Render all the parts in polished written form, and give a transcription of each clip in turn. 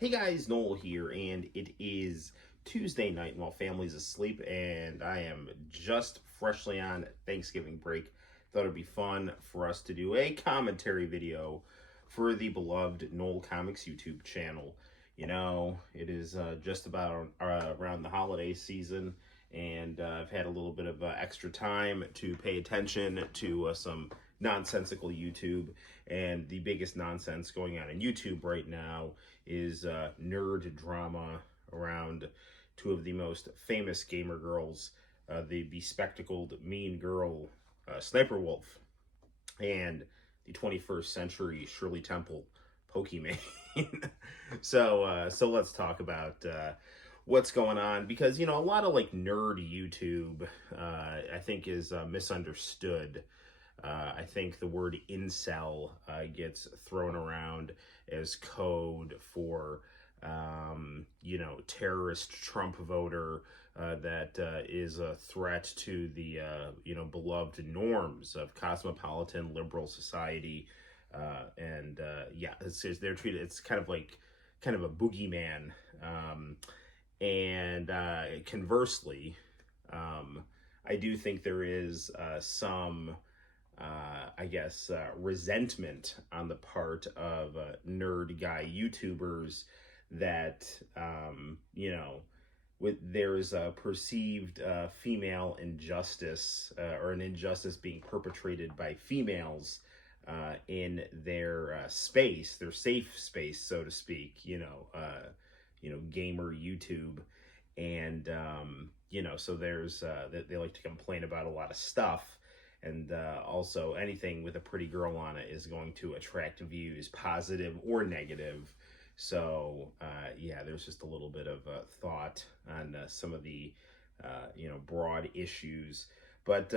Hey guys, Noel here, and it is Tuesday night while family's asleep, and I am just freshly on Thanksgiving break. Thought it'd be fun for us to do a commentary video for the beloved Noel Comics YouTube channel. You know, it is just about around the holiday season, and I've had a little bit of extra time to pay attention to some nonsensical YouTube, and the biggest nonsense going on in YouTube right now is nerd drama around two of the most famous gamer girls, the bespectacled mean girl Sniperwolf and the 21st century Shirley Temple Pokimane. So let's talk about what's going on, because a lot of like nerd YouTube I think is misunderstood. I think the word incel gets thrown around as code for, terrorist Trump voter that is a threat to the, beloved norms of cosmopolitan liberal society. They're treated, it's kind of a boogeyman. Conversely, I do think there is some resentment on the part of nerd guy YouTubers that, there's a perceived female injustice or an injustice being perpetrated by females in their space, their safe space, so to speak, gamer YouTube. And, so there's, they like to complain about a lot of stuff. And also anything with a pretty girl on it is going to attract views, positive or negative. So there's just a little bit of thought on some of the broad issues. But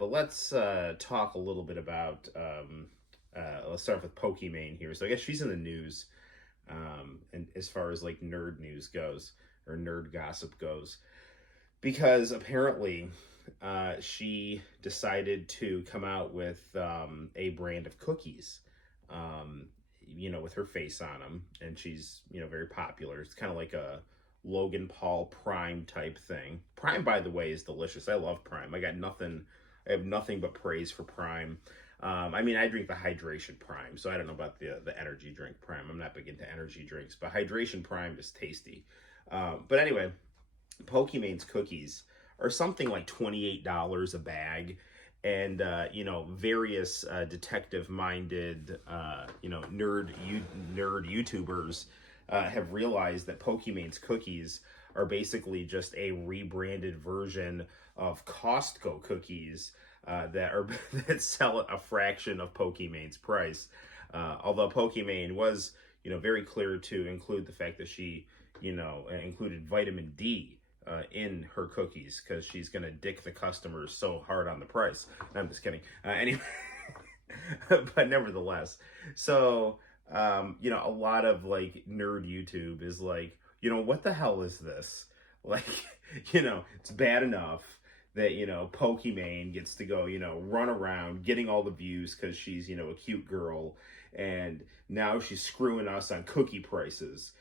let's talk a little bit about. Let's start with Pokimane here. So I guess she's in the news, and as far as like nerd news goes or nerd gossip goes, because apparently she decided to come out with a brand of cookies, with her face on them, and she's, very popular. It's kind of like a Logan Paul Prime type thing. Prime, by the way, is delicious. I love Prime. I have nothing but praise for Prime. I drink the hydration Prime, so I don't know about the energy drink Prime. I'm not big into energy drinks, but hydration Prime is tasty. But anyway, Pokimane's cookies are something like $28 a bag, and various detective-minded nerd YouTubers have realized that Pokimane's cookies are basically just a rebranded version of Costco cookies that sell at a fraction of Pokimane's price. Although Pokimane was very clear to include the fact that she included vitamin D in her cookies, because she's gonna dick the customers so hard on the price. I'm just kidding. Anyway, but nevertheless, so a lot of like nerd YouTube is like, what the hell is this? Like, it's bad enough that Pokimane gets to go run around getting all the views because she's a cute girl, and now she's screwing us on cookie prices,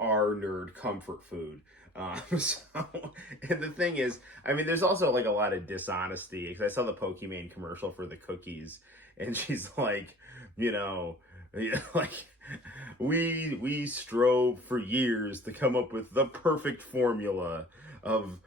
our nerd comfort food. And the thing is, there's also like a lot of dishonesty, because I saw the Pokimane commercial for the cookies, and she's like, like, we strove for years to come up with the perfect formula of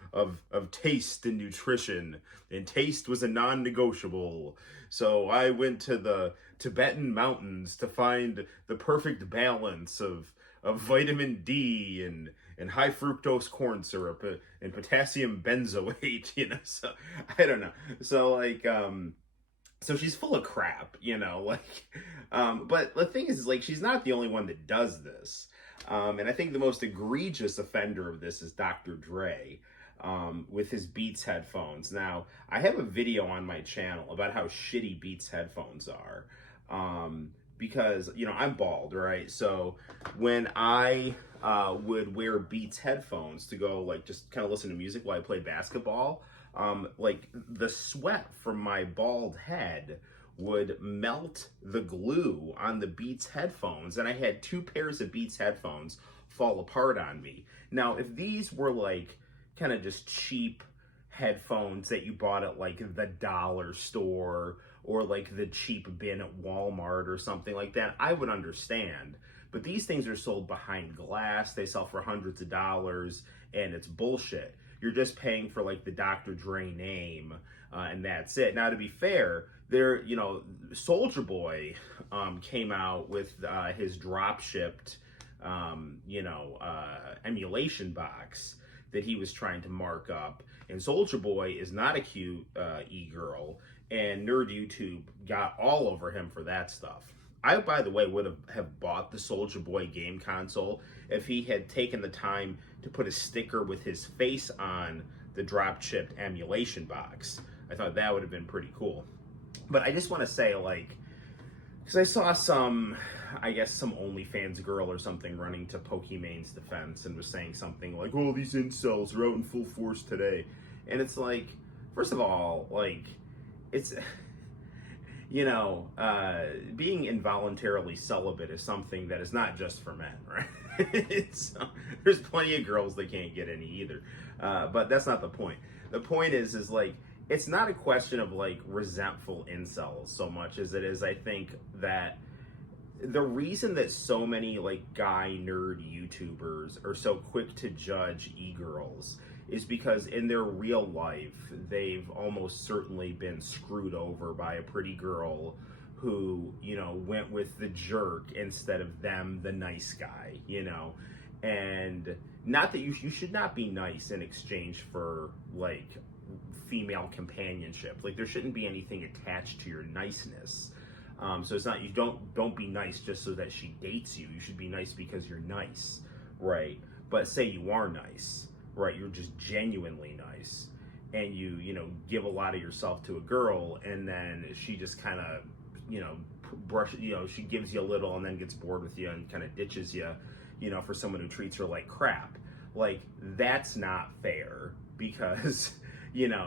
taste and nutrition, and taste was a non-negotiable. So I went to the Tibetan mountains to find the perfect balance of vitamin D and high fructose corn syrup and potassium benzoate, so I don't know. So like, so she's full of crap, but the thing is like, she's not the only one that does this. And I think the most egregious offender of this is Dr. Dre, with his Beats headphones. Now, I have a video on my channel about how shitty Beats headphones are. Because, I'm bald, right? So when I would wear Beats headphones to go, like, just kind of listen to music while I played basketball, like, the sweat from my bald head would melt the glue on the Beats headphones, and I had 2 pairs of Beats headphones fall apart on me. Now, if these were like kind of just cheap headphones that you bought at like the dollar store or like the cheap bin at Walmart or something like that, I would understand. But these things are sold behind glass. They sell for hundreds of dollars, and it's bullshit. You're just paying for like the Dr. Dre name, and that's it. Now, to be fair, there, you know, Soldier Boy came out with his drop shipped, emulation box that he was trying to mark up. And Soldier Boy is not a cute e-girl, and Nerd YouTube got all over him for that stuff. I, by the way, would have bought the Soldier Boy game console if he had taken the time to put a sticker with his face on the drop-shipped emulation box. I thought that would have been pretty cool. But I just want to say, like, because I saw some OnlyFans girl or something running to Pokimane's defense and was saying something like, oh, these incels are out in full force today. And it's like, first of all, like, it's... being involuntarily celibate is something that is not just for men, right? There's plenty of girls that can't get any either. But that's not the point. The point is like, it's not a question of like resentful incels so much as it is, I think, that the reason that so many like guy nerd YouTubers are so quick to judge e-girls is because in their real life, they've almost certainly been screwed over by a pretty girl who, went with the jerk instead of them, the nice guy, And not that you should not be nice in exchange for, like, female companionship. Like, there shouldn't be anything attached to your niceness. So it's not, you don't be nice just so that she dates you. You should be nice because you're nice, right? But say you are nice. Right, you're just genuinely nice, and you give a lot of yourself to a girl, and then she just kind of, she gives you a little and then gets bored with you and kind of ditches you, for someone who treats her like crap. Like, that's not fair because,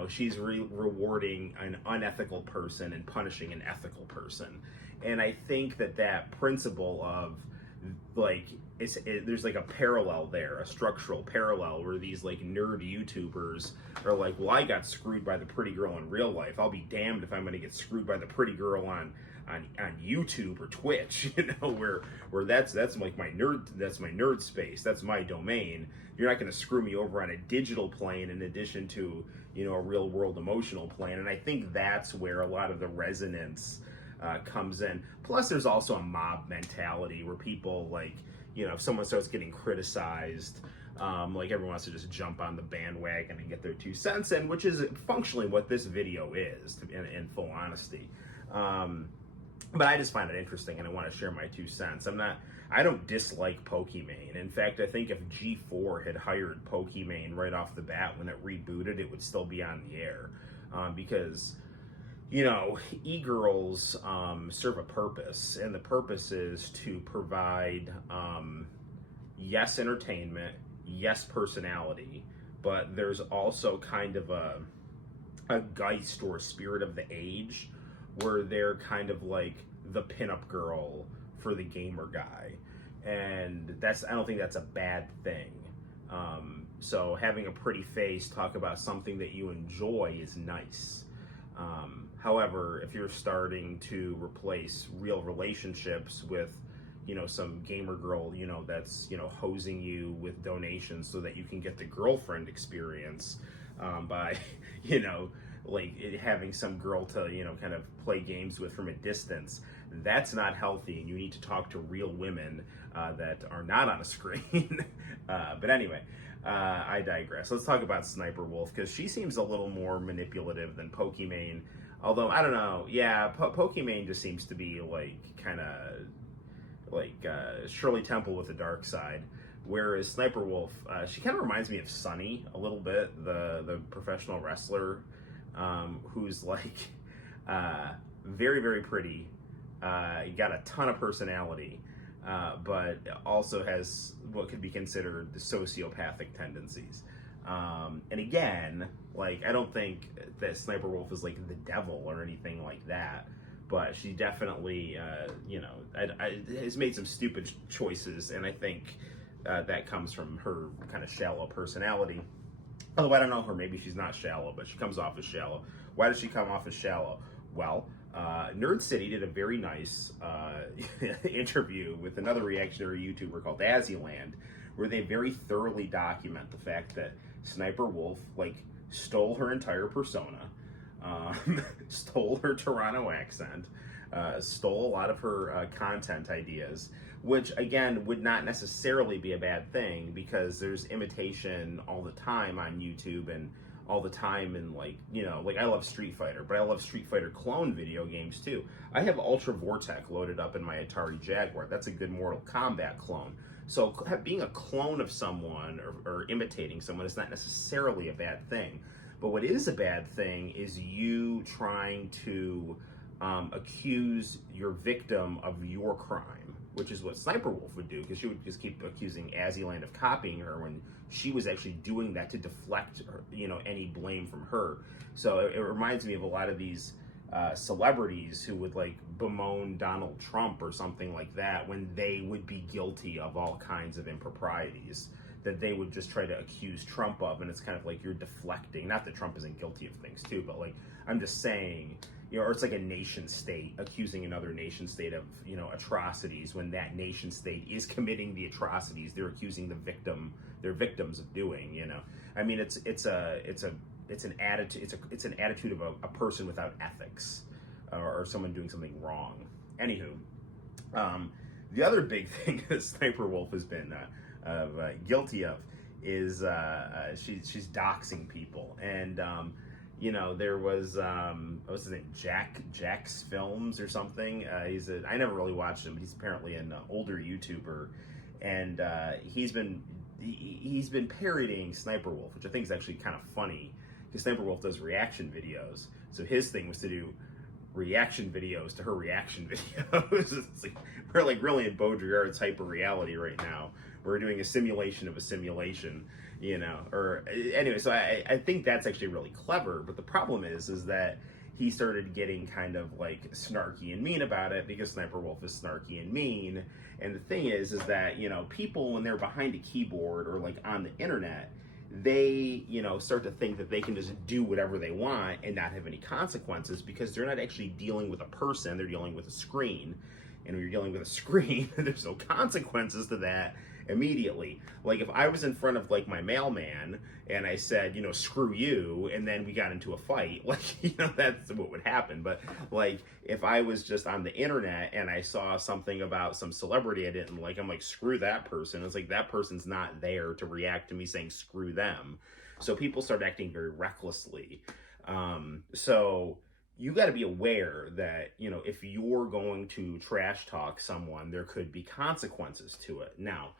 she's rewarding an unethical person and punishing an ethical person. And I think that principle of, like, there's like a parallel there, a structural parallel, where these like nerd YouTubers are like, well, I got screwed by the pretty girl in real life. I'll be damned if I'm going to get screwed by the pretty girl on YouTube or Twitch, where that's like my nerd space. That's my domain. You're not going to screw me over on a digital plane in addition to, a real world emotional plane. And I think that's where a lot of the resonance comes in. Plus, there's also a mob mentality where people, like, if someone starts getting criticized, like, everyone wants to just jump on the bandwagon and get their 2 cents in, which is functionally what this video is, in full honesty. But I just find it interesting, and I want to share my 2 cents. I don't dislike Pokimane. In fact, I think if G4 had hired Pokimane right off the bat when it rebooted, it would still be on the air, because e-girls serve a purpose, and the purpose is to provide, yes, entertainment, yes, personality, but there's also kind of a geist or a spirit of the age where they're kind of like the pinup girl for the gamer guy. And I don't think that's a bad thing. So having a pretty face talk about something that you enjoy is nice. However, if you're starting to replace real relationships with, some gamer girl, that's, hosing you with donations so that you can get the girlfriend experience by, like having some girl to, kind of play games with from a distance, that's not healthy. And you need to talk to real women that are not on a screen. But anyway, I digress. Let's talk about Sssniperwolf, because she seems a little more manipulative than Pokimane. Although, I don't know, yeah, Pokimane just seems to be like kind of like Shirley Temple with the dark side. Whereas Sssniperwolf, she kind of reminds me of Sunny a little bit, the professional wrestler, who's like very, very pretty, got a ton of personality, but also has what could be considered the sociopathic tendencies. And again, like, I don't think that Sssniperwolf is like the devil or anything like that, but she definitely, has made some stupid choices, and I think that comes from her kind of shallow personality. Although I don't know her, maybe she's not shallow, but she comes off as shallow. Why does she come off as shallow? Well, Nerd City did a very nice interview with another reactionary YouTuber called Azzyland, where they very thoroughly document the fact that Sssniperwolf stole her entire persona, stole her Toronto accent, stole a lot of her content ideas, which again would not necessarily be a bad thing, because there's imitation all the time on YouTube and all the time in I love Street Fighter, but I love Street Fighter clone video games too. I have Ultra Vortec loaded up in my Atari Jaguar. That's a good Mortal Kombat clone. So being a clone of someone or imitating someone is not necessarily a bad thing. But what is a bad thing is you trying to accuse your victim of your crime, which is what Sssniperwolf would do, because she would just keep accusing Azzyland of copying her when she was actually doing that to deflect any blame from her. So it reminds me of a lot of these celebrities who would bemoan Donald Trump or something like that when they would be guilty of all kinds of improprieties that they would just try to accuse Trump of, and it's kind of like you're deflecting. Not that Trump isn't guilty of things too, but I'm just saying, or it's like a nation state accusing another nation state of atrocities when that nation state is committing the atrocities they're accusing their victims of doing. I mean, it's an attitude of a person without ethics, or someone doing something wrong. Anywho, the other big thing that Sssniperwolf has been guilty of is she's doxing people, and there was what's his name, Jack's Films or something. I never really watched him, but he's apparently an older YouTuber, and he's been parodying Sssniperwolf, which I think is actually kind of funny, because Sssniperwolf does reaction videos. So his thing was to do reaction videos to her reaction videos. We're really in Baudrillard's hyper reality right now. We're doing a simulation of a simulation, or anyway. So I think that's actually really clever. But the problem is that he started getting kind of snarky and mean about it, because Sssniperwolf is snarky and mean. And the thing is that people, when they're behind a keyboard or on the internet, they start to think that they can just do whatever they want and not have any consequences, because they're not actually dealing with a person, they're dealing with a screen. And when you're dealing with a screen, there's no consequences to that immediately. If I was in front of my mailman and I said, screw you, and then we got into a fight, that's what would happen. But if I was just on the internet and I saw something about some celebrity I didn't like, I'm like, screw that person. It's that person's not there to react to me saying screw them. So people start acting very recklessly. So you got to be aware that, if you're going to trash talk someone, there could be consequences to it. Now,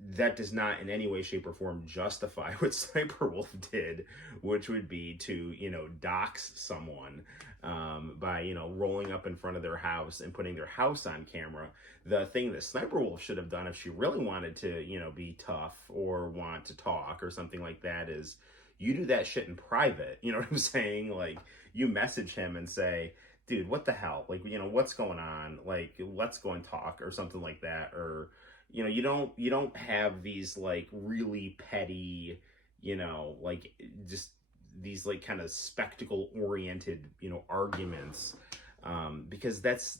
that does not in any way, shape, or form justify what Sssniperwolf did, which would be to, dox someone by, rolling up in front of their house and putting their house on camera. The thing that Sssniperwolf should have done, if she really wanted to, be tough or want to talk or something like that, is you do that shit in private. You know what I'm saying? You message him and say, dude, what the hell? What's going on? Let's go and talk, or something like that. Or, you don't have these really petty, just these kind of spectacle oriented, arguments, because that's,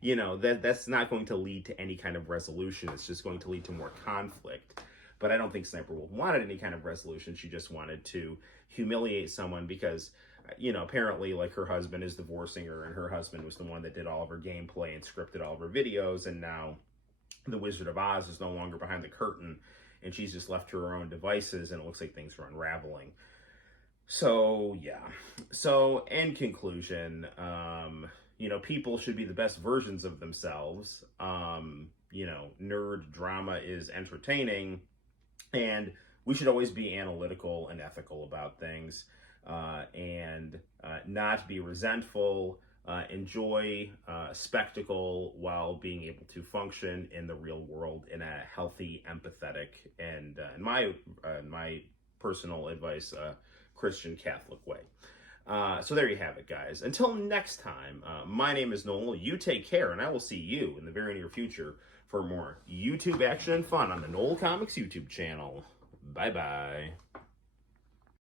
that's not going to lead to any kind of resolution. It's just going to lead to more conflict. But I don't think Sssniperwolf wanted any kind of resolution. She just wanted to humiliate someone, because apparently her husband is divorcing her, and her husband was the one that did all of her gameplay and scripted all of her videos, and now the Wizard of Oz is no longer behind the curtain, and she's just left to her own devices, and it looks like things are unraveling. So yeah. So in conclusion, people should be the best versions of themselves. Nerd drama is entertaining, and we should always be analytical and ethical about things, and not be resentful. Enjoy spectacle while being able to function in the real world in a healthy, empathetic, and in my personal advice, Christian Catholic way. So there you have it, guys. Until next time, my name is Noel. You take care, and I will see you in the very near future for more YouTube action and fun on the Noel Comics YouTube channel. Bye-bye.